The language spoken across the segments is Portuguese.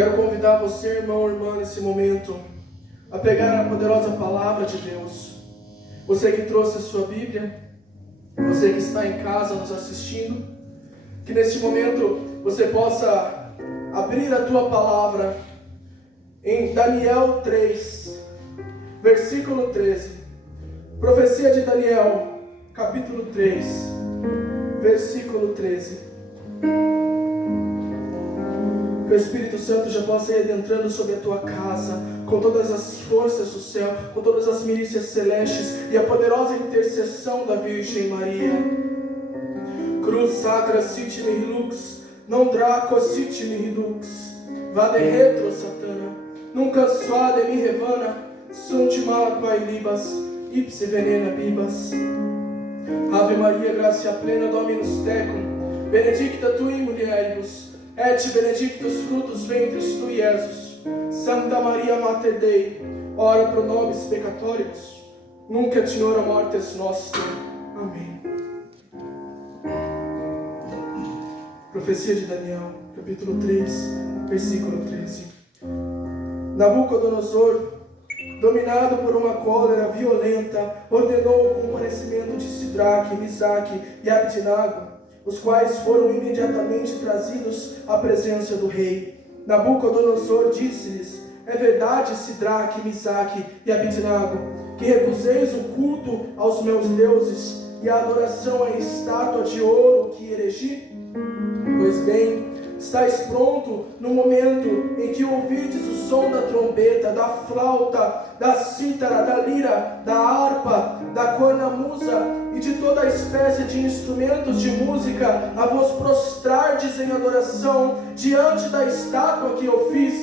quero convidar você, irmão ou irmã, nesse momento, a pegar a poderosa palavra de Deus. Você que trouxe a sua Bíblia, você que está em casa nos assistindo, que neste momento você possa abrir a tua palavra em Daniel 3, versículo 13. Profecia de Daniel, capítulo 3, versículo 13. Que o Espírito Santo já possa ir adentrando sobre a tua casa, com todas as forças do céu, com todas as milícias celestes e a poderosa intercessão da Virgem Maria. Cruz sacra sit me lux, non draco sit me redux, vade retro satana, nunca suade mi revana, sunt malaquae libas, ipse venena bibas. Ave Maria, gratia plena, Dominus tecum, benedicta tui mulieribus, et benedictus fructus ventris tui, Iesus. Santa Maria Mater Dei, ora pro nobis peccatoribus, nunc et in hora mortis nostre. Amém. Profecia de Daniel, capítulo 3, versículo 13. Nabucodonosor, dominado por uma cólera violenta, ordenou o comparecimento de Sidraque, Misaque e Abidinago, os quais foram imediatamente trazidos à presença do rei. Nabucodonosor disse-lhes: é verdade, Sidraque, Misaque e Abidinago, que recuseis o culto aos meus deuses e a adoração à estátua de ouro que erigi? Pois bem, estáis pronto no momento em que ouvides o som da trombeta, da flauta, da cítara, da lira, da harpa, da cornamusa e de toda a espécie de instrumentos de música, a vos prostrardes em adoração diante da estátua que eu fiz.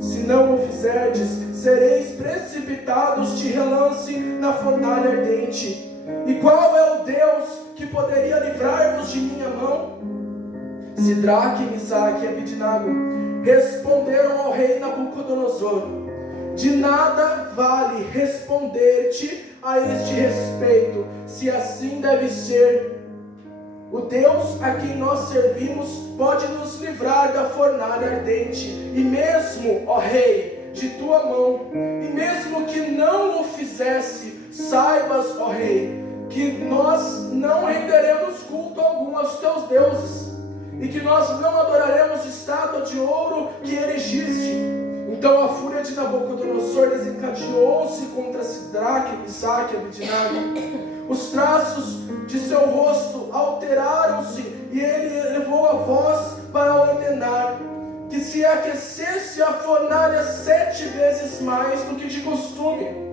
Se não o fizerdes, sereis precipitados de relance na fornalha ardente. E qual é o Deus que poderia livrar-vos de minha mão? Sidraque, Misaque e Abidinago responderam ao rei Nabucodonosor: de nada vale responder-te a este respeito, se assim deve ser. O Deus a quem nós servimos pode nos livrar da fornalha ardente, e mesmo, ó rei, de tua mão, e mesmo que não o fizesse, saibas, ó rei, que nós não renderemos culto algum aos teus deuses, e que nós não adoraremos estátua de ouro que erigiste. Então a fúria de Nabucodonosor desencadeou-se contra Sidraque, Misaque e Abidinago. Os traços de seu rosto alteraram-se e ele elevou a voz para ordenar que se aquecesse a fornalha 7 vezes mais do que de costume.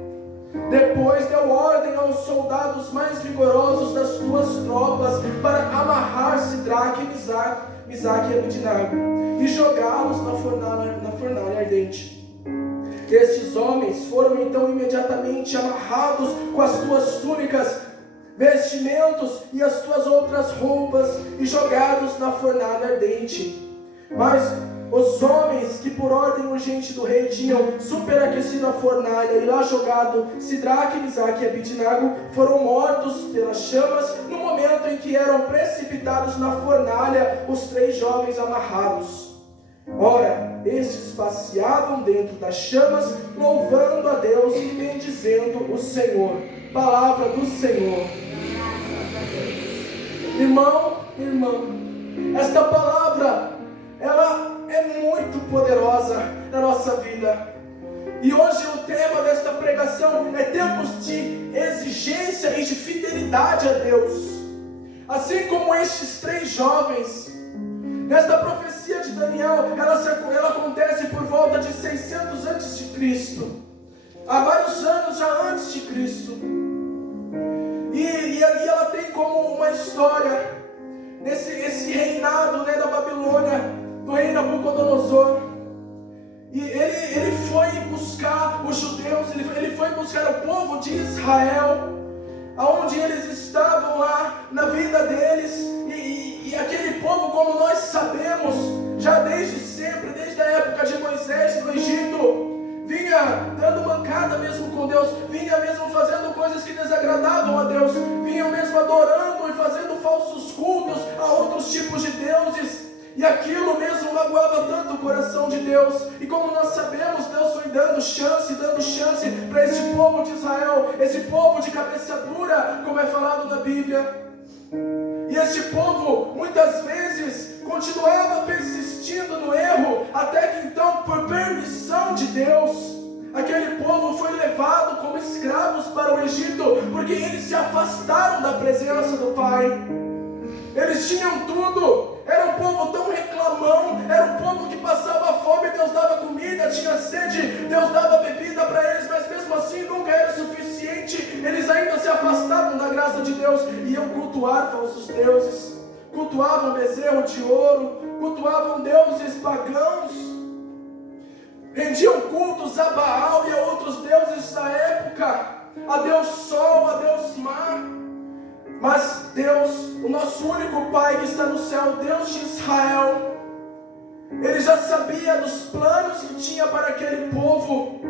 Depois deu ordem aos soldados mais vigorosos das suas tropas para amarrar Sidraque, Misaque e Abidinago e jogá-los na fornalha ardente. Estes homens foram então imediatamente amarrados com as suas túnicas, vestimentos e as suas outras roupas e jogados na fornalha ardente. Mas os homens que por ordem urgente do rei tinham superaquecido a fornalha e lá jogado Sidraque, Misaque e Abidinago foram mortos pelas chamas no momento em que eram precipitados na fornalha os 3 jovens amarrados. Ora, estes passeavam dentro das chamas, louvando a Deus e bendizendo o Senhor. Palavra do Senhor. Irmão, irmã, esta palavra, ela é muito poderosa na nossa vida. E hoje o tema desta pregação é tempos de exigência e de fidelidade a Deus. Assim como estes 3 jovens, nesta profecia de Daniel, ela acontece por volta de 600 a.C., há vários anos já antes de Cristo. E ali ela tem como uma história, esse reinado, da Babilônia, do rei Nabucodonosor. E ele foi buscar os judeus, ele foi buscar o povo de Israel, aonde eles estavam lá na vida deles, e aquele povo, como nós sabemos, já desde sempre, desde a época de Moisés no Egito, vinha dando mancada mesmo com Deus, vinha mesmo fazendo coisas que desagradavam a Deus, vinha mesmo adorando e fazendo falsos cultos a outros tipos de deuses. E aquilo mesmo magoava tanto o coração de Deus. E como nós sabemos, Deus foi dando chance para este povo de Israel, esse povo de cabeça dura, como é falado na Bíblia. E este povo, muitas vezes, continuava persistindo no erro, até que então, por permissão de Deus, aquele povo foi levado como escravos para o Egito, porque eles se afastaram da presença do Pai. Eles tinham tudo, era um povo tão reclamão, era um povo que passava fome, Deus dava comida, tinha sede, Deus dava bebida para eles, mas mesmo assim nunca era suficiente, eles ainda se afastavam da graça de Deus, e iam cultuar falsos deuses, cultuavam bezerro de ouro, cultuavam deuses pagãos, rendiam cultos a Baal e a outros deuses da época, a Deus Sol, a Deus Mar. Mas Deus, o nosso único Pai que está no céu, Deus de Israel, Ele já sabia dos planos que tinha para aquele povo.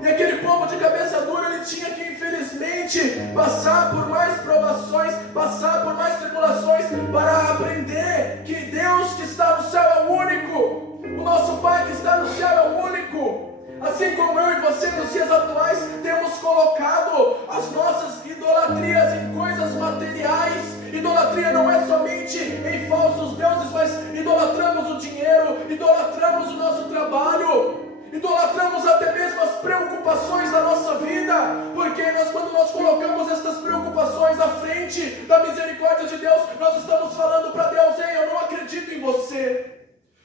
E aquele povo de cabeça dura, ele tinha que infelizmente passar por mais provações, passar por mais tribulações, para aprender que Deus que está no céu é o único. O nosso Pai que está no céu é o único. Assim como eu e você nos dias atuais temos colocado as nossas idolatrias em coisas materiais. Idolatria não é somente em falsos deuses, mas idolatramos o dinheiro, idolatramos o nosso trabalho, idolatramos até mesmo as preocupações da nossa vida, porque quando nós colocamos estas preocupações à frente da misericórdia de Deus, nós estamos falando para Deus: ei, eu não acredito em você.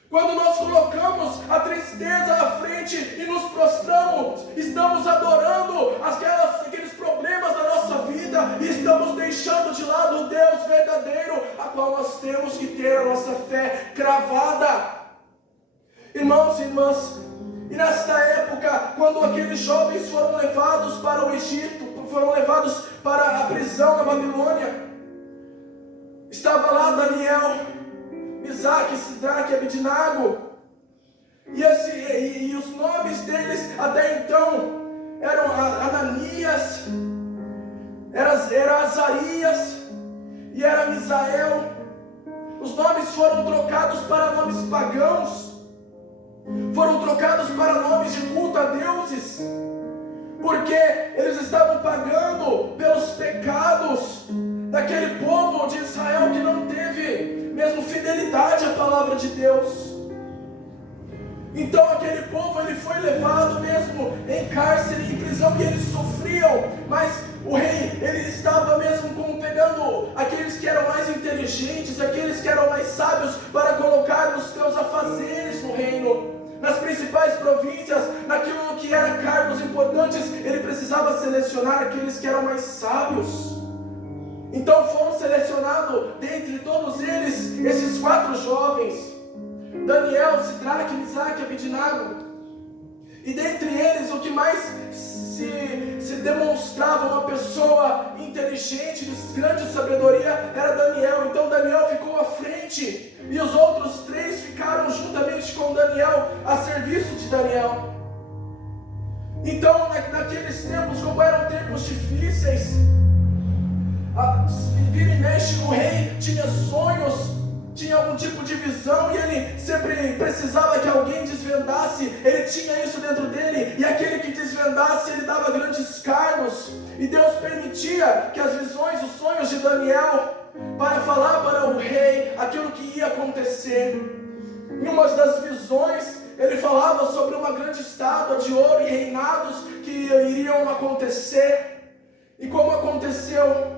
Quando nós colocamos a tristeza à frente e nos prostramos, estamos adorando aqueles problemas da nossa vida e estamos deixando de lado o Deus verdadeiro, a qual nós temos que ter a nossa fé cravada. Irmãos e irmãs, e nesta época, quando aqueles jovens foram levados para o Egito, foram levados para a prisão na Babilônia, estava lá Daniel, Misaque, Sidraque e Abidinago, e os nomes deles até então eram Ananias, era Azarias e era Misael. Os nomes foram trocados para nomes pagãos, foram trocados para nomes de culto a deuses, porque eles estavam pagando pelos pecados daquele povo de Israel que não teve mesmo fidelidade à palavra de Deus. Então aquele povo, ele foi levado mesmo em cárcere, em prisão, e eles sofriam, mas o rei, ele estava mesmo como pegando aqueles que eram mais inteligentes, aqueles que eram mais sábios, para colocar nos seus afazeres no reino, nas principais províncias, naquilo que era cargos importantes. Ele precisava selecionar aqueles que eram mais sábios. Então foram selecionados dentre todos eles esses 4 jovens: Daniel, Sidraque, Misaque e Abidinago. E dentre eles, o que mais se demonstrava uma pessoa inteligente, de grande sabedoria, era Daniel. Então Daniel ficou à frente, e os outros 3 ficaram juntamente com Daniel, a serviço de Daniel. Então naqueles tempos, como eram tempos difíceis, vira e mexe, o rei tinha sonhos, tinha algum tipo de visão, e ele sempre precisava que alguém desvendasse. Ele tinha isso dentro dele, e aquele que desvendasse, ele dava grandes cargos. E Deus permitia que as visões, os sonhos de Daniel, para falar para o rei aquilo que ia acontecer. Em uma das visões, ele falava sobre uma grande estátua de ouro e reinados que iriam acontecer. E como aconteceu?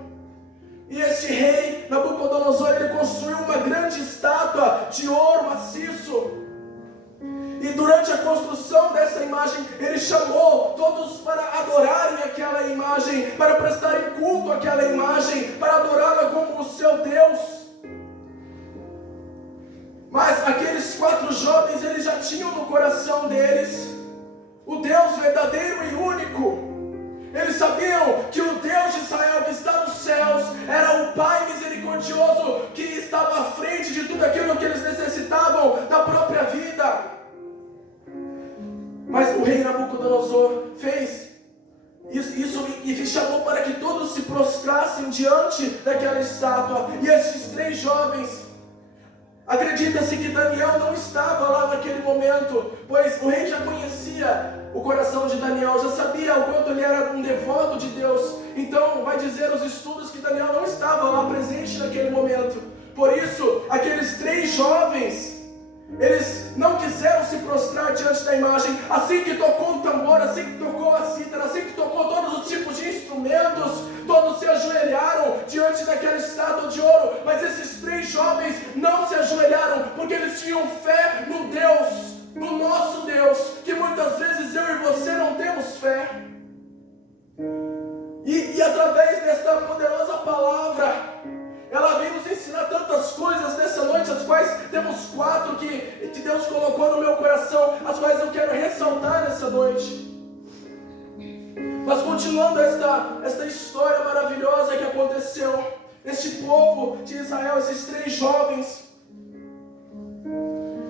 E esse rei, Nabucodonosor, ele construiu uma grande estátua de ouro maciço. E durante a construção dessa imagem, ele chamou todos para adorarem aquela imagem, para prestarem culto àquela imagem, para adorá-la como o seu Deus. Mas aqueles 4 jovens, eles já tinham no coração deles o Deus verdadeiro e único. Eles sabiam que o Deus de Israel, que está nos céus, era o Pai misericordioso, que estava à frente de tudo aquilo que eles necessitavam da própria vida. Mas o rei Nabucodonosor fez isso e chamou para que todos se prostrassem diante daquela estátua. E esses 3 jovens, Acredita-se que Daniel não estava lá naquele momento, pois o rei já conhecia o coração de Daniel, já sabia o quanto ele era um devoto de Deus. Então vai dizer os estudos que Daniel não estava lá presente naquele momento. Por isso, aqueles 3 jovens, eles não quiseram se prostrar diante da imagem. Assim que tocou o tambor, assim que tocou a cítara, assim que tocou todos os tipos de instrumentos, todos se ajoelharam diante daquela estátua de ouro. Mas esses 3 jovens não se ajoelharam, porque eles tinham fé no Deus, no nosso Deus, que muitas vezes eu e você não temos fé. E através desta poderosa palavra, ela vem nos ensinar tantas coisas nessa noite, as quais temos 4 que Deus colocou no meu coração, as quais eu quero ressaltar nessa noite. Mas continuando esta história maravilhosa que aconteceu, este povo de Israel, esses 3 jovens,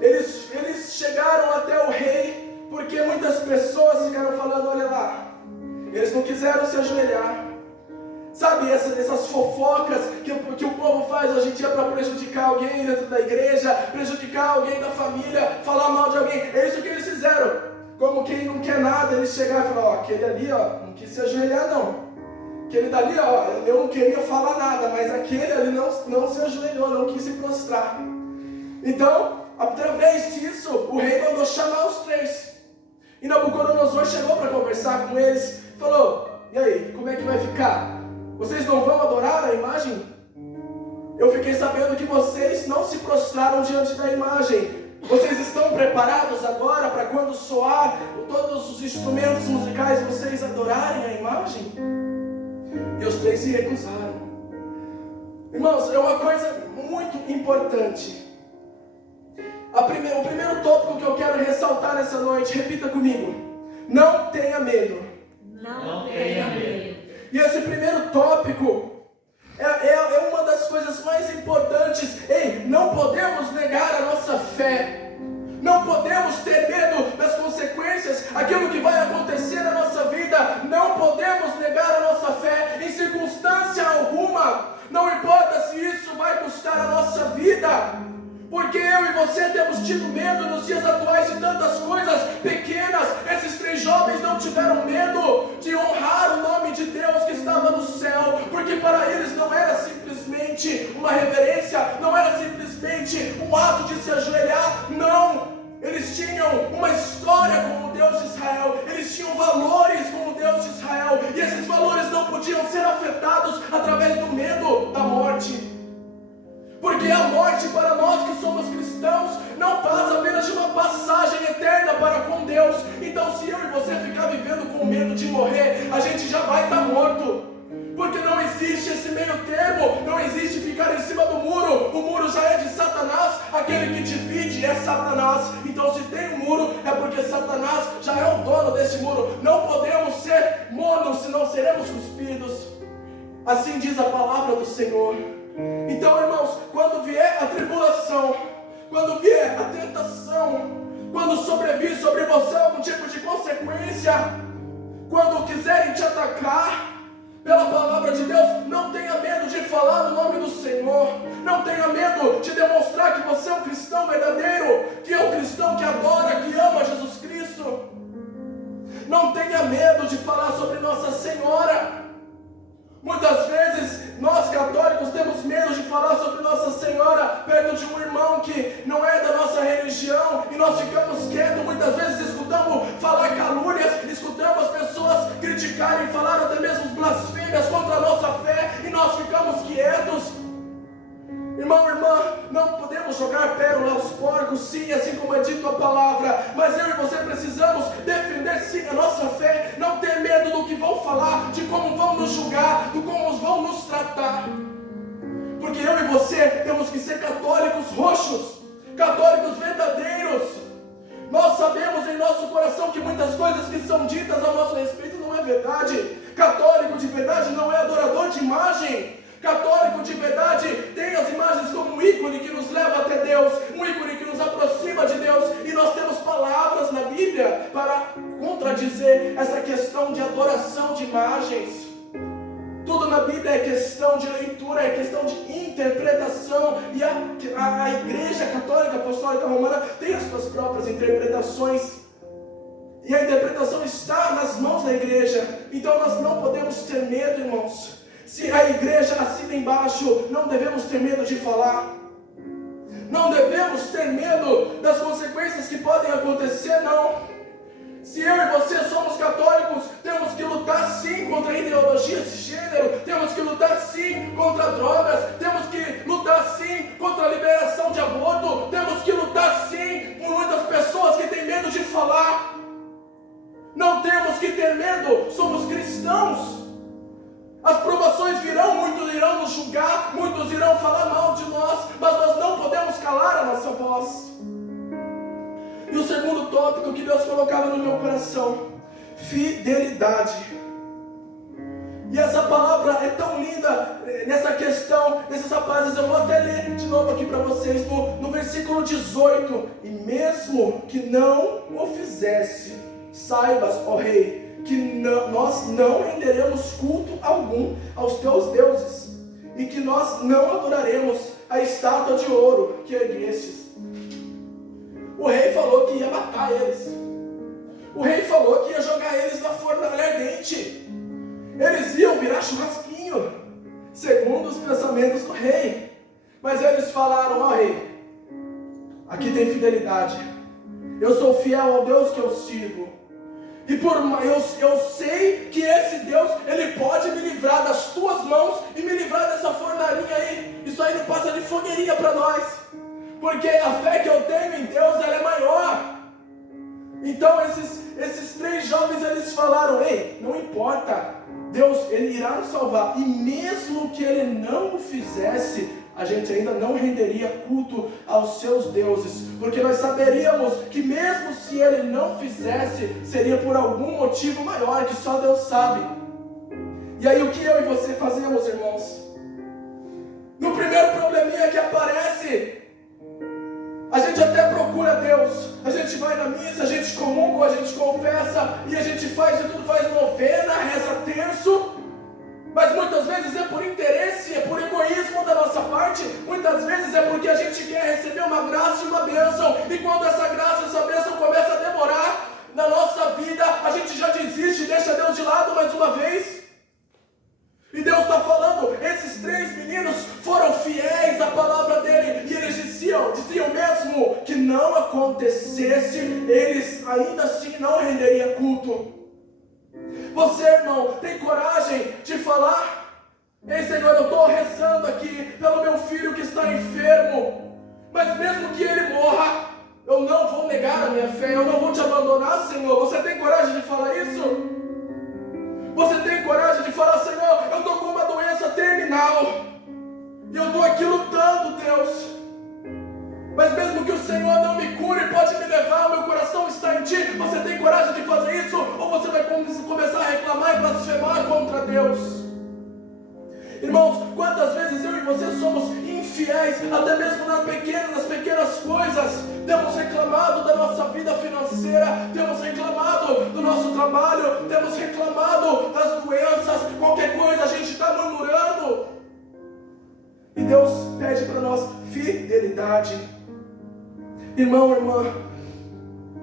eles chegaram até o rei, porque muitas pessoas ficaram falando, olha lá, eles não quiseram se ajoelhar. Sabe, essas fofocas que o povo faz hoje em dia para prejudicar alguém dentro da igreja, prejudicar alguém da família, falar mal de alguém, é isso que eles fizeram. Como quem não quer nada, eles chegaram e falaram, aquele ali, não quis se ajoelhar não. Aquele dali, eu não queria falar nada, mas aquele ali não se ajoelhou, não quis se prostrar. Então, através disso, o rei mandou chamar os 3. E Nabucodonosor chegou para conversar com eles, falou, e aí, como é que vai ficar? Vocês não vão adorar a imagem? Eu fiquei sabendo que vocês não se prostraram diante da imagem. Vocês estão preparados agora para quando soar todos os instrumentos musicais, vocês adorarem a imagem? E os 3 se recusaram. Irmãos, é uma coisa muito importante. O primeiro tópico que eu quero ressaltar nessa noite, repita comigo. Não tenha medo. Não tenha medo. E esse primeiro tópico é uma das coisas mais importantes. Ei, não podemos negar a nossa fé. Não podemos ter medo das consequências, aquilo que vai acontecer na nossa vida. Não podemos negar a nossa fé em circunstância alguma. Não importa se isso vai custar a nossa vida. Porque eu e você temos tido medo nos dias atuais de tantas coisas pequenas. Esses 3 jovens não tiveram medo de honrar o nome de Deus que estava no céu, porque para eles não era simplesmente uma reverência, não era simplesmente um ato de se ajoelhar, não. Eles tinham uma história com o Deus de Israel, eles tinham valores com o Deus de Israel, e esses valores não podiam ser afetados através do medo da morte. Porque a morte para nós que somos cristãos não passa apenas de uma passagem eterna para com Deus. Então se eu e você ficar vivendo com medo de morrer, a gente já vai estar morto. Porque não existe esse meio termo, não existe ficar em cima do muro. O muro já é de Satanás, aquele que divide é Satanás. Então se tem um muro, é porque Satanás já é o dono desse muro. Não podemos ser monos, senão seremos cuspidos. Assim diz a palavra do Senhor. Então, irmãos, quando vier a tribulação, quando vier a tentação, quando sobrevir sobre você algum tipo de consequência, quando quiserem te atacar, pela palavra de Deus, não tenha medo de falar no nome do Senhor. Não tenha medo de demonstrar que você é um cristão verdadeiro, que é um cristão que adora, que ama Jesus Cristo. Não tenha medo de falar sobre Nossa Senhora. Muitas vezes nós católicos temos medo de falar sobre Nossa Senhora perto de um irmão que não é da nossa religião, e nós ficamos quietos. Muitas vezes escutamos falar calúnias, escutamos pessoas criticarem, falar até mesmo blasfêmias contra a nossa fé, e nós ficamos quietos. Irmão, irmã, não podemos jogar pérola aos porcos, sim, assim como é dito a palavra, mas eu e você precisamos defender sim a nossa fé, não ter medo do que vão falar, de como vão nos julgar, de como vão nos tratar. Porque eu e você temos que ser católicos roxos, católicos verdadeiros. Nós sabemos em nosso coração que muitas coisas que são ditas a nosso respeito não é verdade. Católico de verdade não é adorador de imagem. Católico de verdade tem as imagens como um ícone que nos leva até Deus, um ícone que nos aproxima de Deus, e nós temos palavras na Bíblia para contradizer essa questão de adoração de imagens. Tudo na Bíblia é questão de leitura, é questão de interpretação, e a Igreja Católica Apostólica Romana tem as suas próprias interpretações, e a interpretação está nas mãos da igreja. Então nós não podemos ter medo, irmãos. Se a igreja assina embaixo, não devemos ter medo de falar, não devemos ter medo das consequências que podem acontecer, não. Se eu e você somos católicos, temos que lutar sim contra ideologias de gênero, temos que lutar sim contra drogas, temos que lutar sim contra a liberação de aborto, temos que lutar sim por muitas pessoas que têm medo de falar. Não temos que ter medo, somos cristãos. As provações virão, muitos irão nos julgar, muitos irão falar mal de nós, mas nós não podemos calar a nossa voz. E o segundo tópico que Deus colocava no meu coração: fidelidade. E essa palavra é tão linda nessa questão, nessas rapazes. Eu vou até ler de novo aqui para vocês, no versículo 18. E mesmo que não o fizesse, saibas, ó rei, que nós não renderemos culto algum aos teus deuses, e que nós não adoraremos a estátua de ouro que erguestes. O rei falou que ia matar eles. O rei falou que ia jogar eles na fornalha ardente. Eles iam virar churrasquinho, segundo os pensamentos do rei. Mas eles falaram: ó rei, aqui tem fidelidade. Eu sou fiel ao Deus que eu sirvo. E eu sei que esse Deus, Ele pode me livrar das tuas mãos e me livrar dessa fornalhinha aí. Isso aí não passa de fogueirinha para nós. Porque a fé que eu tenho em Deus, ela é maior. Então esses três jovens, eles falaram: ei, não importa, Deus, Ele irá nos salvar. E mesmo que Ele não o fizesse, a gente ainda não renderia culto aos seus deuses, porque nós saberíamos que mesmo se Ele não fizesse, seria por algum motivo maior que só Deus sabe. E aí o que eu e você fazemos, irmãos? No primeiro probleminha que aparece, a gente até procura Deus, a gente vai na missa, a gente comunga, a gente confessa, e a gente faz de tudo, faz novena, reza terço, mas muitas vezes é por interesse, é por egoísmo da nossa parte, muitas vezes é porque a gente quer receber uma graça e uma bênção, e quando essa graça e essa bênção começa a demorar na nossa vida, a gente já desiste e deixa Deus de lado mais uma vez. E Deus está falando, esses três meninos foram fiéis à palavra dele, e eles diziam mesmo que não acontecesse, eles ainda assim não renderiam culto. Você, irmão, tem coragem de falar: ei Senhor, eu estou rezando aqui pelo meu filho que está enfermo, mas mesmo que ele morra, eu não vou negar a minha fé, eu não vou te abandonar, Senhor. Você tem coragem de falar isso? Você tem coragem de falar: Senhor, eu estou com uma doença terminal, e eu estou aqui lutando, Deus, mas mesmo que o Senhor não me cure, pode me levar, o meu coração está em Ti. Você tem coragem de fazer isso? Ou você vai começar a reclamar e blasfemar contra Deus? Irmãos, quantas vezes eu e você somos infiéis, até mesmo nas pequenas coisas. Temos reclamado da nossa vida financeira, temos reclamado do nosso trabalho, temos reclamado das doenças, qualquer coisa a gente está murmurando. E Deus pede para nós fidelidade. Irmão, irmã,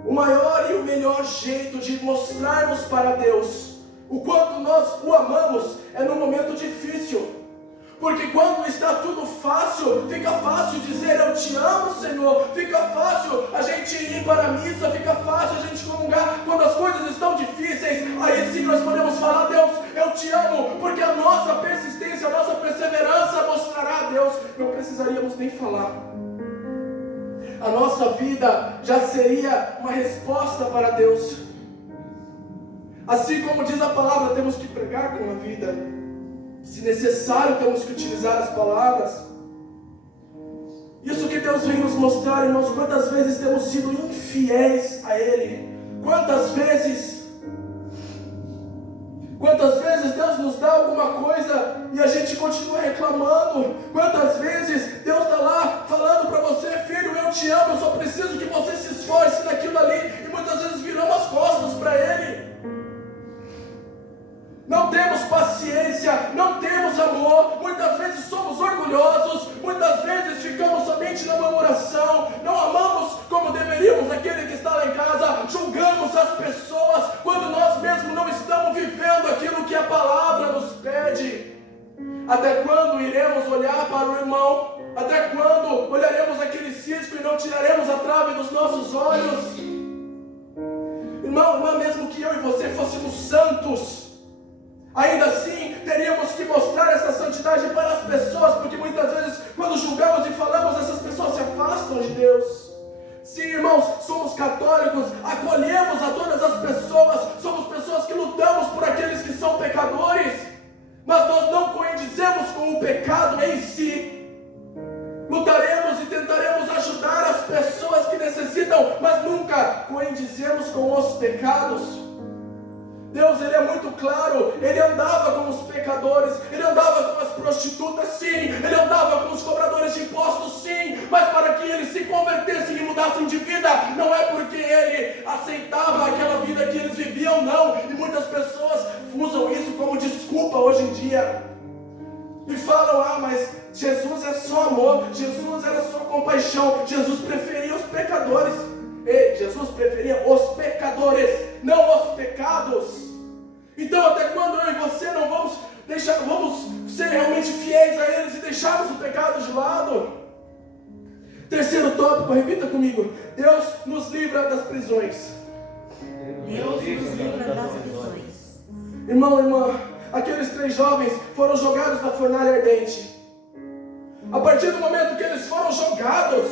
o maior e o melhor jeito de mostrarmos para Deus o quanto nós o amamos é no momento difícil. Porque quando está tudo fácil, fica fácil dizer eu te amo, Senhor. Fica fácil a gente ir para a missa, fica fácil a gente comungar. Quando as coisas estão difíceis, aí sim nós podemos falar: Deus, eu te amo. Porque a nossa persistência, a nossa perseverança mostrará a Deus. Não precisaríamos nem falar. A nossa vida já seria uma resposta para Deus. Assim como diz a palavra, temos que pregar com a vida. Se necessário, temos que utilizar as palavras. Isso que Deus vem nos mostrar, irmãos. Quantas vezes temos sido infiéis a Ele? Quantas vezes Deus nos dá alguma coisa e a gente continua reclamando? Quantas vezes Deus está lá falando para você: filho, eu te amo, eu só preciso que você se esforce naquilo ali, e muitas vezes viramos as costas para Ele. Não temos paciência, não temos as pessoas quando nós mesmos não estamos vivendo aquilo que a palavra nos pede? Até quando iremos olhar para o irmão? Até quando olharemos aquele cisco e não tiraremos a trave dos nossos olhos? Irmão, irmã, mesmo que eu e você fôssemos santos, ainda assim teríamos que mostrar essa santidade para as pessoas, porque muitas vezes quando julgamos e falamos, essas pessoas se afastam de Deus. Sim, irmãos, somos católicos, acolhemos a todas as pessoas, somos pessoas que lutamos por aqueles que são pecadores, mas nós não coindizemos com o pecado em si. Lutaremos e tentaremos ajudar as pessoas que necessitam, mas nunca coindizemos com os pecados. Deus, Ele é muito claro, Ele andava com os pecadores, Ele andava com as prostitutas, sim, Ele andava com os cobradores de impostos, sim, mas para que eles se convertessem e mudassem de vida, não é porque Ele aceitava aquela vida que eles viviam, não, e muitas pessoas usam isso como desculpa hoje em dia, e falam, mas Jesus é só amor, Jesus era só compaixão, Jesus preferia os pecadores. Ei, Jesus preferia os pecadores, não os pecados. Então até quando eu e você não vamos ser realmente fiéis a eles e deixarmos o pecado de lado? Terceiro tópico, repita comigo: Deus nos livra das prisões. Deus nos livra das prisões. Irmão, irmã, aqueles 3 jovens foram jogados na fornalha ardente. A partir do momento que eles foram jogados,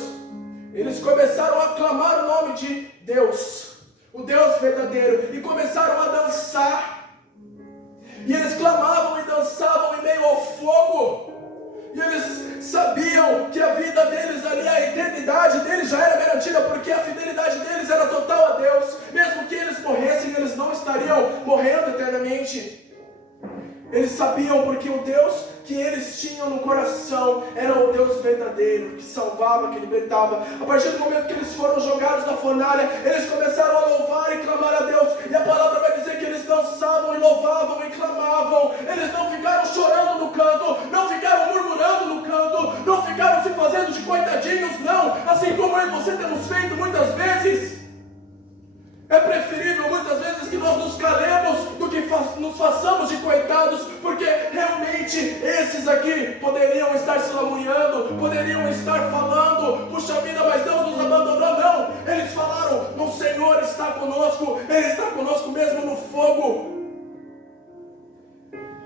eles começaram a clamar o nome de Deus, o Deus verdadeiro, e começaram a dançar. E eles clamavam e dançavam em meio ao fogo. E eles sabiam que a vida deles ali, a eternidade deles já era garantida, porque a fidelidade deles era total a Deus. Mesmo que eles morressem, eles não estariam morrendo eternamente. Eles sabiam porque o Deus que eles tinham no coração era o Deus verdadeiro, que salvava, que libertava. A partir do momento que eles foram jogados na fornalha, eles começaram a louvar e clamar a Deus. E a palavra vai dizer que eles dançavam e louvavam e clamavam. Eles não ficaram chorando no canto, não ficaram murmurando no canto, não ficaram se fazendo de coitadinhos, não. Assim como eu e você temos feito muitas vezes. É preferível muitas vezes que nós nos calemos do que nos façamos de coitados, porque realmente esses aqui poderiam estar se lamuriando, poderiam estar falando, puxa vida, mas Deus nos abandonou. Não, eles falaram, o Senhor está conosco, Ele está conosco mesmo no fogo.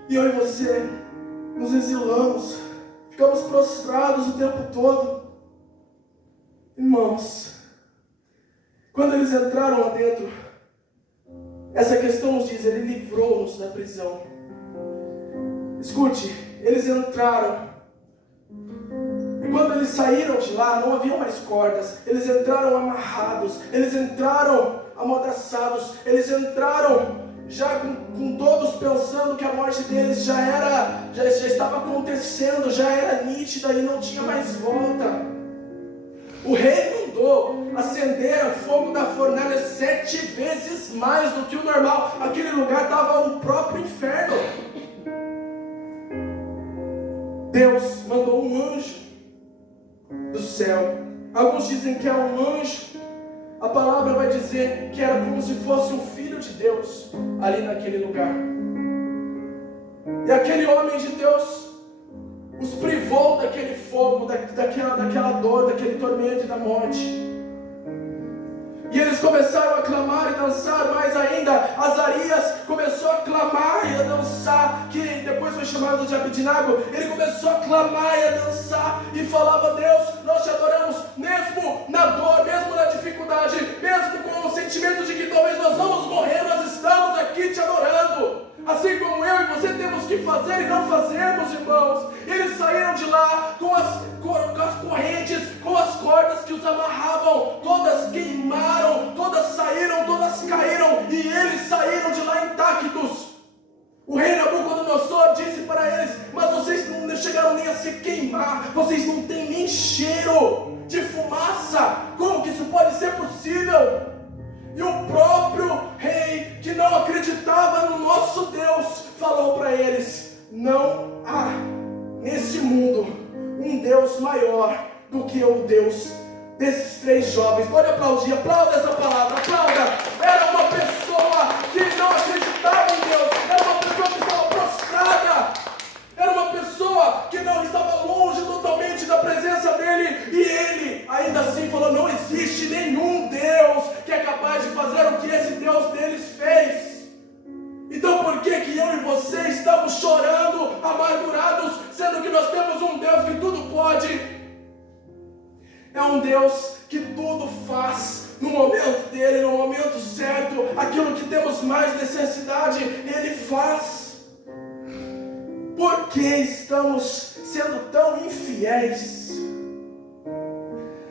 E eu e você nos exilamos, ficamos prostrados o tempo todo. Irmãos, quando eles entraram lá dentro, essa questão nos diz, Ele livrou-nos da prisão. Escute, eles entraram, e quando eles saíram de lá, não haviam mais cordas, eles entraram amarrados, eles entraram amordaçados, eles entraram já com todos pensando que a morte deles já estava acontecendo, já era nítida e não tinha mais volta. O rei mandou acender o fogo da fornalha 7 vezes mais do que o normal. Aquele lugar estava o próprio inferno. Deus mandou um anjo do céu. Alguns dizem que é um anjo. A palavra vai dizer que era como se fosse um filho de Deus ali naquele lugar. E aquele homem de Deus os privou daquele fogo, daquela dor, daquele tormento e da morte. E eles começaram a clamar e dançar mais ainda. Azarias começou a clamar e a dançar, que depois foi chamado de Abidinago. Ele começou a clamar e a dançar e falava: Deus, nós te adoramos mesmo na dor, mesmo na dificuldade, mesmo com o sentimento de que talvez nós vamos morrer, nós estamos aqui te adorando. Assim como eu e você temos que fazer e não fazemos, irmãos. Eles saíram de lá com as correntes, com as cordas que os amarravam, todas queimaram, todas saíram, todas caíram, e eles saíram de lá intactos. O rei Nabucodonosor disse para eles: mas vocês não chegaram nem a se queimar, vocês não têm nem cheiro de fumaça, como que isso pode ser possível? E o próprio rei, que não acreditava no nosso Deus, falou para eles: não há nesse mundo um Deus maior do que o Deus desses 3 jovens. Pode aplaudir, aplauda essa palavra, aplauda. Era uma um Deus que tudo faz no momento dele, no momento certo. Aquilo que temos mais necessidade, Ele faz. Por que estamos sendo tão infiéis?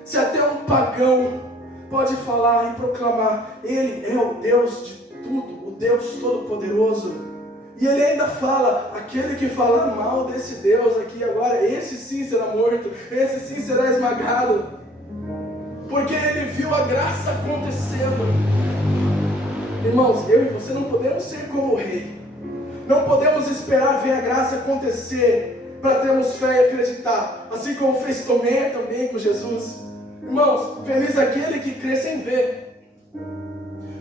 Se até um pagão pode falar e proclamar, Ele é o Deus de tudo, o Deus Todo-Poderoso, e Ele ainda fala, aquele que falar mal desse Deus aqui agora, esse sim será morto, esse sim será esmagado, porque Ele viu a graça acontecendo. Irmãos, eu e você não podemos ser como o rei, não podemos esperar ver a graça acontecer para termos fé e acreditar, assim como fez Tomé também com Jesus. Irmãos, feliz aquele que crê sem ver.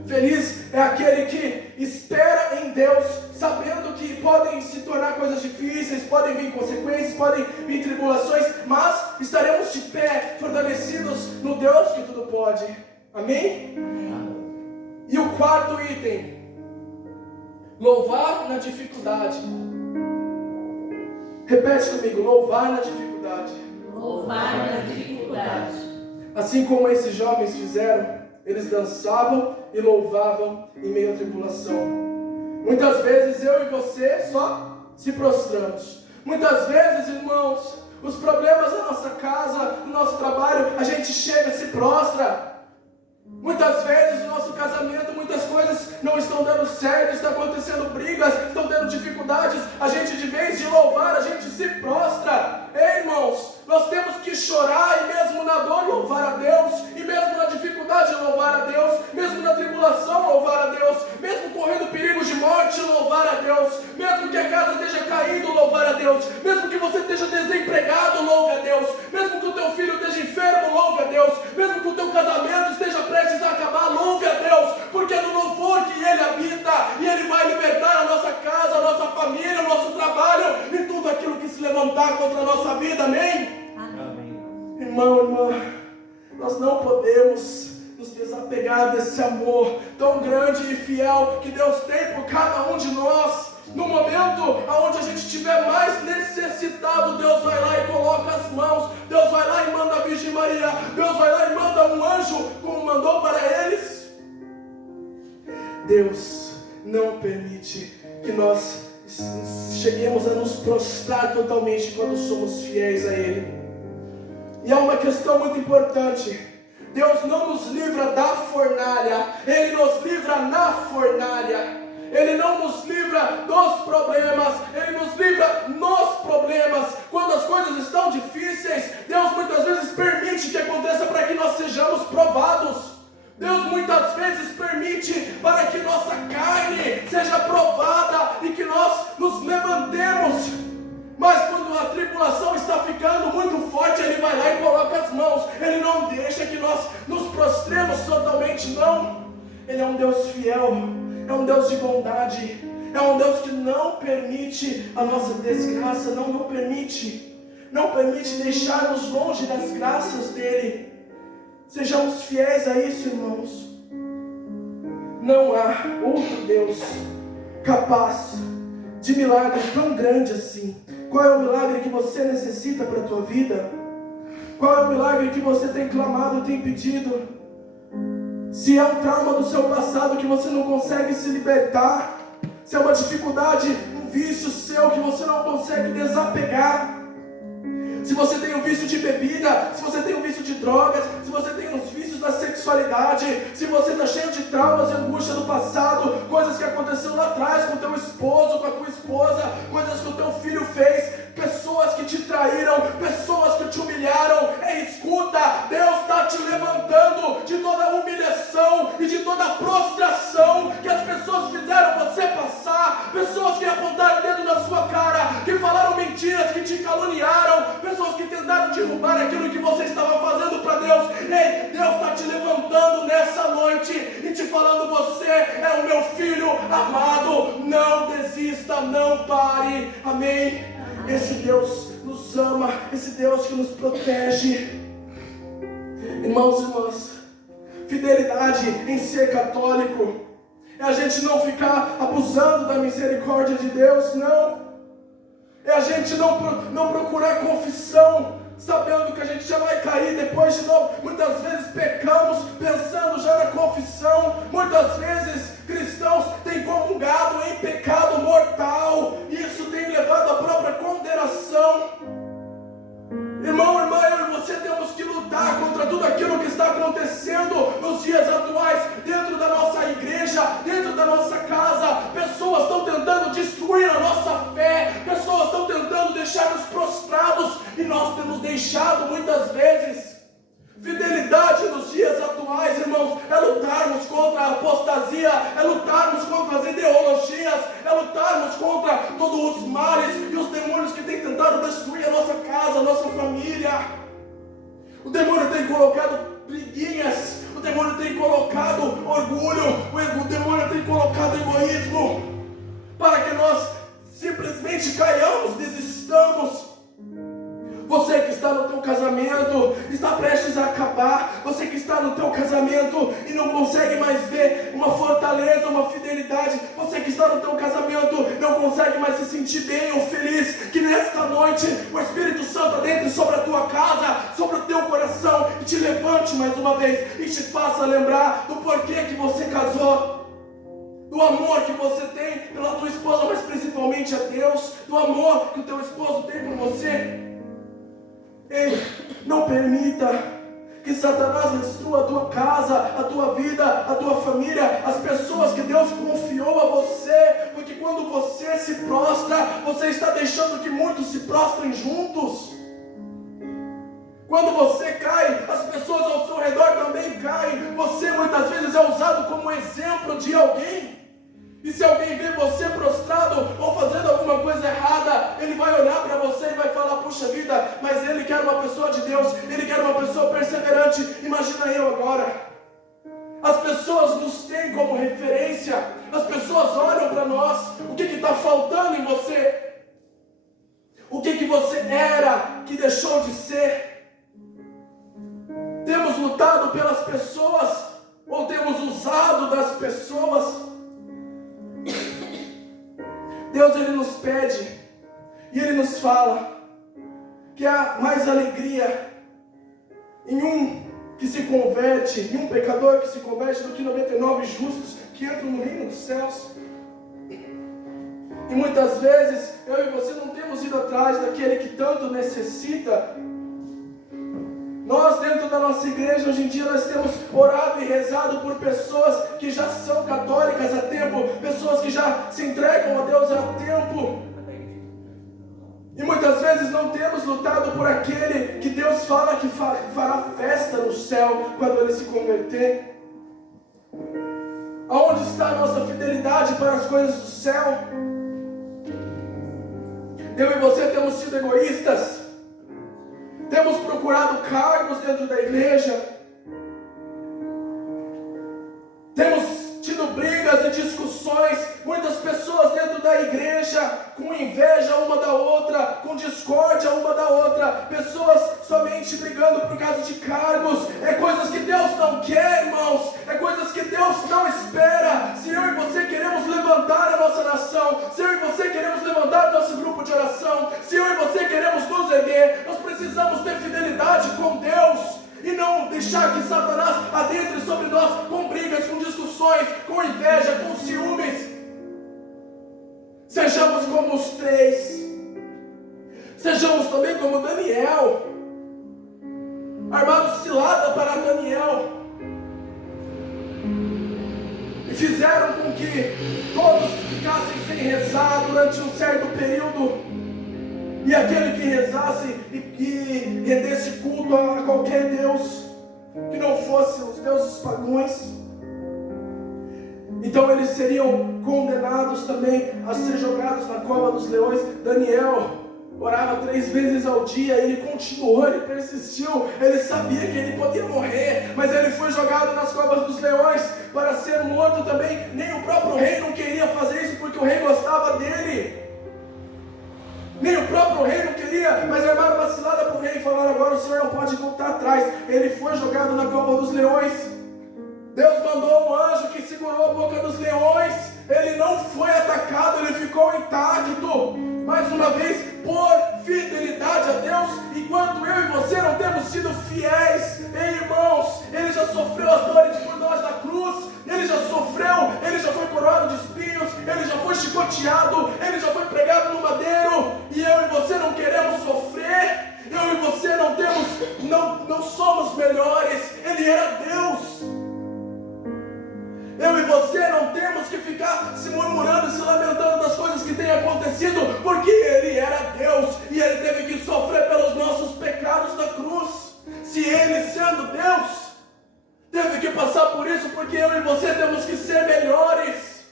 Feliz é aquele que espera em Deus, sabendo que podem se tornar coisas difíceis, podem vir consequências, podem vir tribulações, mas estaremos de pé, fortalecidos no Deus que tudo pode. Amém? E o quarto item, louvar na dificuldade. Repete comigo, louvar na dificuldade. Louvar na dificuldade. Assim como esses jovens fizeram, eles dançavam e louvavam em meio à tribulação. Muitas vezes eu e você só se prostramos. Muitas vezes, irmãos, os problemas da nossa casa, do nosso trabalho, a gente chega e se prostra. Muitas vezes no nosso casamento, muitas coisas não estão dando certo, estão acontecendo brigas, estão tendo dificuldades. A gente, de vez de louvar, a gente se prostra. Ei, irmãos, nós temos que chorar e mesmo na dor louvar a Deus, e mesmo na dificuldade louvar a Deus, mesmo na tribulação louvar a Deus, mesmo correndo perigos de morte louvar a Deus, mesmo que a casa esteja caindo louvar a Deus, mesmo que você esteja desempregado louve a Deus, mesmo que o teu filho esteja enfermo louve a Deus, mesmo que o teu casamento esteja prestes a acabar, louve a Deus, porque é no louvor que Ele habita, e Ele vai libertar a nossa casa, a nossa família, o nosso trabalho, e tudo aquilo que se levantar contra a nossa vida, amém? Amém. Irmão, irmã, nós não podemos nos desapegar desse amor tão grande e fiel que Deus tem por cada um de nós. No momento onde a gente estiver mais necessitado, Deus vai lá e coloca as mãos, Deus vai lá e manda a Virgem Maria, Deus vai lá e manda um anjo, como mandou para eles. Deus não permite que nós cheguemos a nos prostrar totalmente quando somos fiéis a Ele. E há uma questão muito importante: Deus não nos livra da fornalha, Ele nos livra na fornalha. Ele não nos livra dos problemas, Ele nos livra nos problemas. Quando as coisas estão difíceis, Deus muitas vezes permite que aconteça para que nós sejamos provados. Deus muitas vezes permite para que nossa carne seja provada e que nós nos levantemos. Mas quando a tribulação está ficando muito forte, Ele vai lá e coloca as mãos. Ele não deixa que nós nos prostremos totalmente, não. Ele é um Deus fiel, é um Deus de bondade, é um Deus que não permite a nossa desgraça, não permite deixar-nos longe das graças dEle. Sejamos fiéis a isso, irmãos. Não há outro Deus capaz de milagre tão grande assim. Qual é o milagre que você necessita para a tua vida? Qual é o milagre que você tem clamado, tem pedido? Se é um trauma do seu passado que você não consegue se libertar, se é uma dificuldade, um vício seu que você não consegue desapegar, se você tem um vício de bebida, se você tem um vício de drogas, se você tem uns vícios da sexualidade, se você está cheio de traumas e angústia do passado, coisas que aconteceram lá atrás com o teu esposo, com a tua esposa, coisas que o teu filho fez, pessoas que te traíram, pessoas que te humilharam, escuta, Deus está te levantando de toda a humilhação e de toda a prostração que as pessoas fizeram você passar, pessoas que apontaram o dedo na sua cara, que falaram mentiras, que te caluniaram, pessoas que tentaram derrubar aquilo que você estava fazendo para Deus. Ei, Deus está te levantando nessa noite e te falando: você é o meu filho amado, não desista, não pare, amém? Esse Deus nos ama, esse Deus que nos protege. Irmãos e irmãs, fidelidade em ser católico é a gente não ficar abusando da misericórdia de Deus, não. É a gente não procurar confissão sabendo que a gente já vai cair depois de novo. Muitas vezes pecamos pensando já na confissão. Muitas vezes cristãos têm comungado em pecado mortal. Isso tem levado à própria condenação. Irmão, irmã, eu e você temos que lutar contra tudo aquilo que está acontecendo nos dias atuais, dentro da nossa igreja, dentro da nossa casa. Pessoas estão tentando destruir a nossa fé, pessoas estão tentando deixar-nos prostrados, e nós temos deixado muitas vezes. Fidelidade nos dias atuais, irmãos, é lutarmos contra a apostasia, é lutarmos contra as ideologias, é lutarmos contra todos os males e os demônios que têm tentado destruir a nossa casa, a nossa família. O demônio tem colocado briguinhas, o demônio tem colocado orgulho, o demônio tem colocado egoísmo, para que nós simplesmente caiamos, desistamos. Você que está no teu casamento, está prestes a acabar. Você que está no teu casamento e não consegue mais ver uma fortaleza, uma fidelidade. Você que está no teu casamento, não consegue mais se sentir bem ou feliz. Que nesta noite o Espírito Santo adentre sobre a tua casa, sobre o teu coração, e te levante mais uma vez e te faça lembrar do porquê que você casou, do amor que você tem pela tua esposa, mas principalmente a Deus, do amor que o teu esposo tem por você. Ei, não permita que Satanás destrua a tua casa, a tua vida, a tua família, as pessoas que Deus confiou a você, porque quando você se prostra, você está deixando que muitos se prostrem juntos. Quando você cai, as pessoas ao seu redor também caem. Você muitas vezes é usado como exemplo de alguém. E se alguém vê você prostrado ou fazendo alguma coisa errada, ele vai olhar para você e vai falar: puxa vida, mas ele quer uma pessoa de Deus, ele quer uma pessoa perseverante. Imagina eu agora. As pessoas nos têm como referência, as pessoas olham para nós. O que está faltando em você? O que você era que deixou de ser? Temos lutado pelas pessoas ou temos usado das pessoas? Deus, Ele nos pede e Ele nos fala que há mais alegria em um que se converte, em um pecador que se converte, do que 99 justos que entram no reino dos céus. E muitas vezes eu e você não temos ido atrás daquele que tanto necessita. Nós, dentro da nossa igreja, hoje em dia, nós temos orado e rezado por pessoas que já são católicas há tempo, pessoas que já se entregam a Deus há tempo. E muitas vezes não temos lutado por aquele que Deus fala que fará festa no céu quando ele se converter. Aonde está a nossa fidelidade para as coisas do céu? Eu e você temos sido egoístas. Temos procurado cargos dentro da igreja. Temos tido brigas e discussões. Muitas pessoas dentro da igreja com inveja uma da outra, com discórdia uma da outra. Pessoas somente brigando por causa de cargos. É coisas que Deus não quer, irmãos. É coisas que Deus não espera. Se eu e você queremos levantar a nossa nação, se eu e você queremos levantar nosso grupo de oração, se eu e você queremos nos erguer, nós precisamos ter fidelidade com Deus e não deixar que Satanás adentre sobre nós com brigas, com discussões, com inveja, com ciúmes. Sejamos como os três. Sejamos também como Daniel. Armaram cilada para Daniel e fizeram com que todos ficassem sem rezar durante um certo período. E aquele que rezasse e rendesse culto a qualquer Deus que não fosse os deuses pagãos, então eles seriam condenados também a ser jogados na cova dos leões. Daniel orava 3 vezes ao dia, ele continuou, ele persistiu, ele sabia que ele podia morrer, mas ele foi jogado nas covas dos leões para ser morto também. Nem o próprio rei não queria fazer isso, porque o rei gostava dele. Nem o próprio rei não queria, mas armaram uma cilada para o rei e falaram: agora o senhor não pode voltar atrás. Ele foi jogado na cova dos leões. Deus mandou um anjo que segurou a boca dos leões. Ele não foi atacado, ele ficou intacto. Mais uma vez, por fidelidade a Deus. Enquanto eu e você não temos sido fiéis. Ei, irmãos, Ele já sofreu as dores por nós na cruz, Ele já sofreu, Ele já foi coroado de espinhos, Ele já foi chicoteado, Ele já foi pregado no madeiro, e eu e você não queremos sofrer. Eu e você não somos melhores. Ele era Deus. Eu e você não temos que ficar se murmurando e se lamentando das coisas que têm acontecido, porque Ele era Deus e Ele teve que sofrer pelos nossos pecados na cruz. Se Ele, sendo Deus, teve que passar por isso, porque eu e você temos que ser melhores.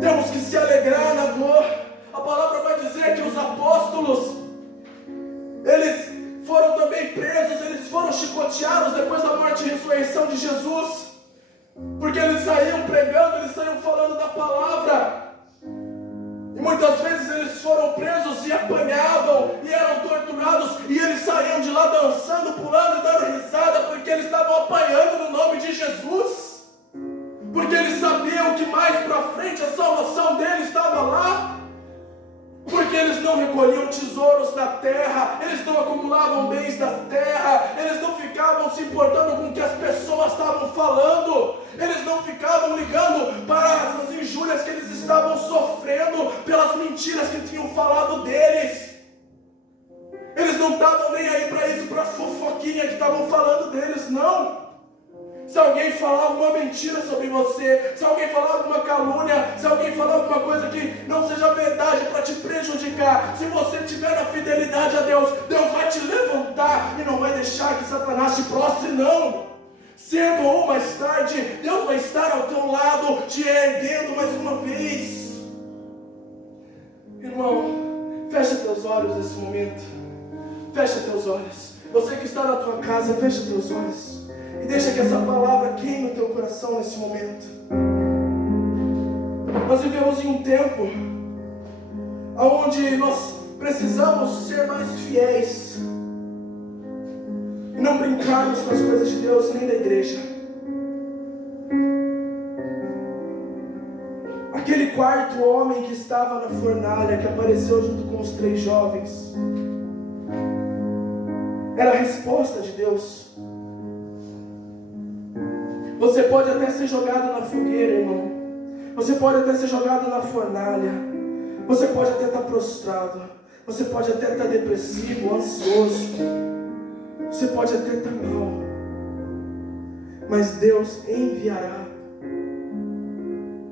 Temos que se alegrar na dor. A palavra vai dizer que os apóstolos, eles foram também presos, eles foram chicoteados depois da morte e ressurreição de Jesus, porque eles saíam pregando, eles saíam falando da palavra, e muitas vezes eles foram presos e apanhavam, e eram torturados, e eles saíam de lá dançando, pulando e dando risada, porque eles estavam apanhando no nome de Jesus, porque eles sabiam que mais para frente a salvação deles estava lá. Porque eles não recolhiam tesouros da terra, eles não acumulavam bens da terra, eles não ficavam se importando com o que as pessoas estavam falando, eles não ficavam ligando para as injúrias que eles estavam sofrendo, pelas mentiras que tinham falado deles. Eles não estavam nem aí para isso, para a fofoquinha que estavam falando deles, não. Se alguém falar alguma mentira sobre você, se alguém falar alguma calúnia, se alguém falar alguma coisa que não seja verdade para te prejudicar, se você tiver na fidelidade a Deus, Deus vai te levantar e não vai deixar que Satanás te prostre, não. Cedo ou mais tarde, Deus vai estar ao teu lado, te erguendo mais uma vez. Irmão, fecha teus olhos nesse momento. Fecha teus olhos. Você que está na tua casa, fecha teus olhos. E deixa que essa palavra queime o teu coração nesse momento. Nós vivemos em um tempo onde nós precisamos ser mais fiéis e não brincarmos com as coisas de Deus nem da igreja. Aquele quarto homem que estava na fornalha, que apareceu junto com os 3 jovens, era a resposta de Deus. Você pode até ser jogado na fogueira, irmão. Você pode até ser jogado na fornalha. Você pode até estar prostrado. Você pode até estar depressivo, ansioso. Você pode até estar mal. Mas Deus enviará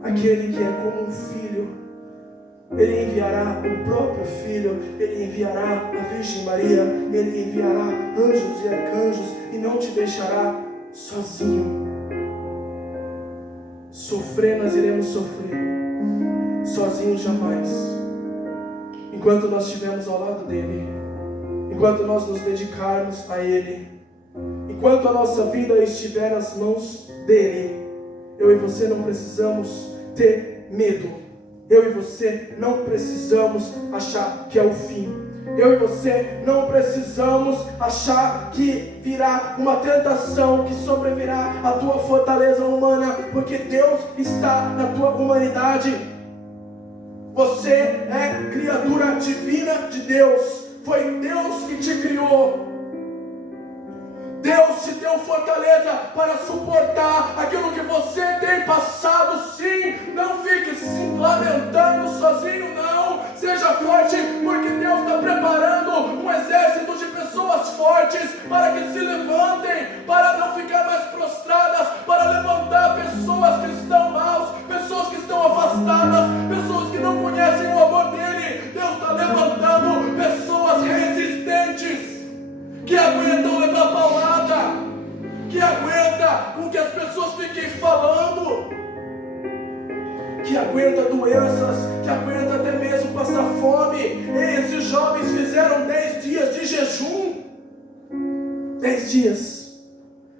aquele que é como um filho. Ele enviará o próprio Filho. Ele enviará a Virgem Maria. Ele enviará anjos e arcanjos e não te deixará sozinho. Sofrer nós iremos sofrer, sozinhos jamais. Enquanto nós estivermos ao lado dele, enquanto nós nos dedicarmos a ele, enquanto a nossa vida estiver nas mãos dele, eu e você não precisamos ter medo. Eu e você não precisamos achar que é o fim. Eu e você não precisamos achar que virá uma tentação que sobrevirá a tua fortaleza humana, porque Deus está na tua humanidade. Você é criatura divina de Deus. Foi Deus que te criou. Deus te deu fortaleza para suportar aquilo que você tem passado, sim. Não fique se lamentando sozinho, não. Seja forte, porque Deus está preparando um exército de pessoas fortes para que se levantem, para não ficar mais prostradas, para levantar pessoas que estão maus, pessoas que estão afastadas, pessoas que não conhecem o amor dele. Deus está levantando pessoas resistentes, que aguentam levar paulada, que aguenta com que as pessoas fiquem falando, que aguenta doenças, que aguenta até mesmo passar fome. E esses jovens fizeram 10 dias de jejum, 10 dias,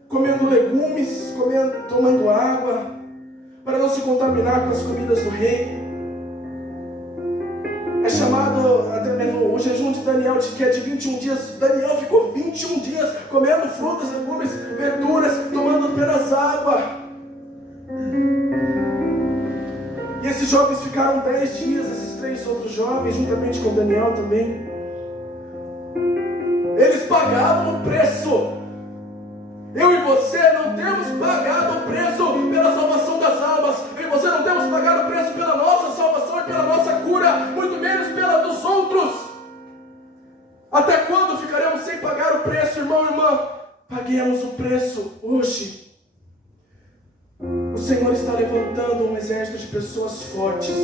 comendo legumes, tomando água, para não se contaminar com as comidas do rei. É chamado até mesmo o jejum de Daniel, que é de 21 dias. Daniel ficou 21 dias comendo frutas, legumes, verduras, tomando apenas água. E esses jovens ficaram 10 dias, esses 3 outros jovens, juntamente com Daniel também. Eles Até quando ficaremos sem pagar o preço, irmão e irmã? Paguemos o preço hoje. O Senhor está levantando um exército de pessoas fortes.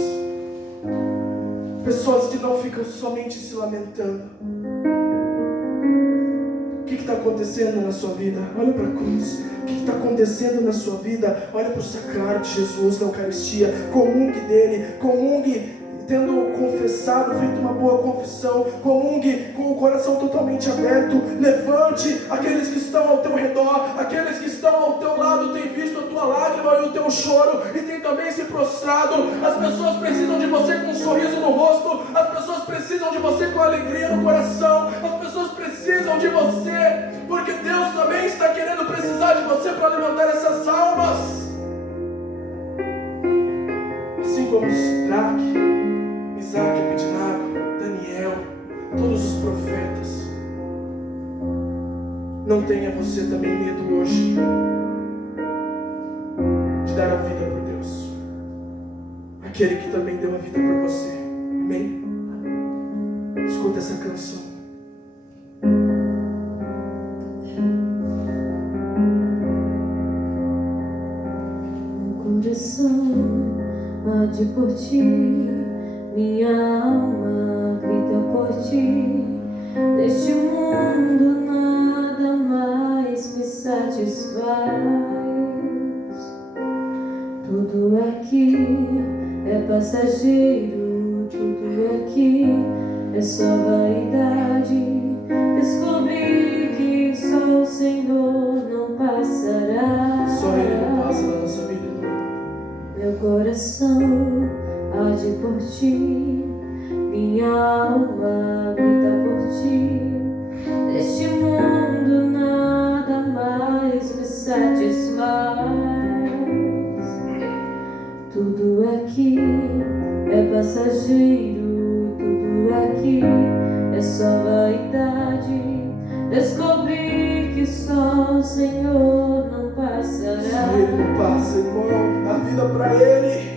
Pessoas que não ficam somente se lamentando. O que está acontecendo na sua vida? Olha para a cruz. O que está acontecendo na sua vida? Olha para o sacrário de Jesus na Eucaristia. Comungue dele. Comungue tendo confessado, feito uma boa confissão. Comungue com o coração totalmente aberto. Levante aqueles que estão ao teu redor. Aqueles que estão ao teu lado têm visto a tua lágrima e o teu choro e têm também se prostrado. As pessoas precisam de você com um sorriso no rosto. As pessoas precisam de você com alegria no coração. As pessoas precisam de você, porque Deus também está querendo precisar de você para levantar essas almas. Assim como Sidraque, Misaque, Abednego, Daniel, todos os profetas. Não tenha você também medo hoje de dar a vida por Deus, aquele que também deu a vida por você. Amém? Escuta essa canção. Meu coração arde por ti, minha alma grita por ti. Neste mundo nada mais me satisfaz. Tudo aqui é passageiro, tudo aqui é só vaidade. Descobri que só o Senhor não passará. Só Ele não passa na nossa vida, irmão. Meu coração arde por ti, minha alma grita por ti. Neste mundo nada mais me satisfaz. Tudo aqui é passageiro, tudo aqui é só vaidade. Descobri que só o Senhor não passará. Só Ele não passa, irmão. Dá vida para Ele.